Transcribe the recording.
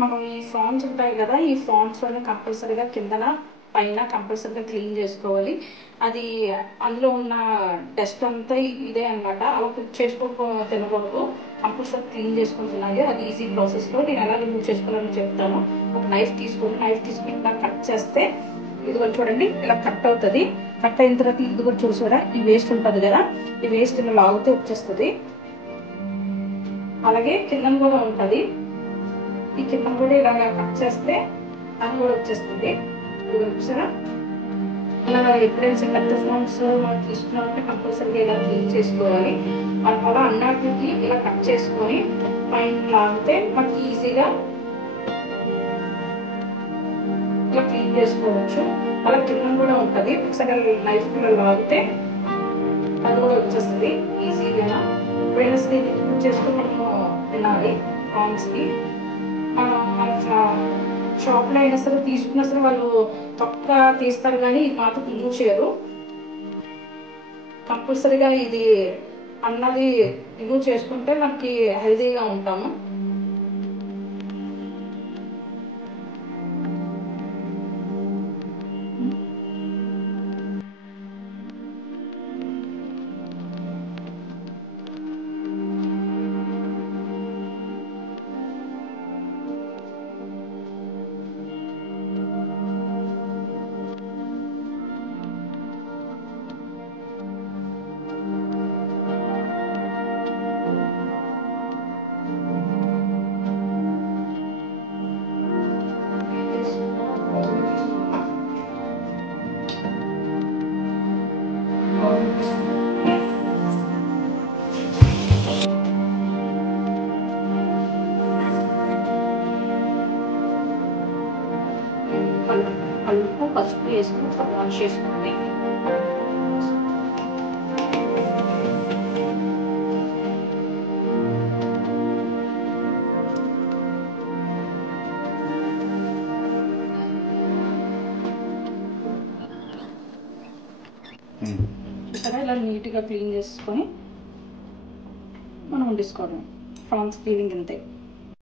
మనం ఈ ఫ్రాన్స్ ఉంటాయి కదా, ఈ ఫ్రాన్స్లోనే కంపల్సరీగా కిందన పైన కంపల్సరీగా క్లీన్ చేసుకోవాలి. అది అందులో ఉన్న డస్ట్ అంతా ఇదే అనమాట. అలా కుక్ చేసుకో తినకూడదు, కంపల్సరీ క్లీన్ చేసుకొని తినాలి. అది ఈజీ ప్రాసెస్లో నేను ఎలా రిమూవ్ చేసుకోవాలని చెప్తాను. ఒక నైఫ్ తీసుకుని ఇలా కట్ చేస్తే ఇది కూడా చూడండి, ఇలా కట్ అవుతుంది. కట్ అయిన తర్వాత ఇది కూడా చూసారా, ఈ వేస్ట్ ఉంటుంది కదా, ఈ వేస్ట్ ఇలా లాగితే వచ్చేస్తుంది. అలాగే కింద కూడా ఉంటుంది, ఈ కింద కూడా ఇలాగా కట్ చేస్తే అది కూడా వచ్చేస్తుంది. చూసారా, ఇలా ఎప్పుడైనా పెద్ద ఫ్రాన్స్ మనం తీసుకున్నామంటే కంపల్సరీగా ఇలా క్లీన్ చేసుకోవాలి. మనం అలా అన్నిటికి ఇలా కట్ చేసుకొని పైన లాగితే మనకి ఈజీగా ఇలా క్లీన్ చేసుకోవచ్చు. అలా కింద కూడా ఉంటుంది, ఒకసారి నైఫ్ ఇలా లాగితే అది కూడా వచ్చేస్తుంది ఈజీగా. ఎప్పుడైనా దీన్ని యూజ్ చేసుకుని మనము తినాలి ప్రాన్స్కి. షాప్లో అయినా సరే తీసుకున్నా సరే వాళ్ళు తొక్క తీస్తారు, కానీ ఇది మాత్రం యూజ్ చేయరు. కంపల్సరీగా ఇది అన్నది యూజ్ చేసుకుంటే మనకి హెల్తీగా ఉంటాము. కలుపు పసుపు వేసుకుని వాష్ చేసుకోండి. చూసారా, ఇలా నీట్గా క్లీన్ చేసుకొని మనం వండేసుకోవడం. ఫ్రాన్స్ క్లీనింగ్ అంతే.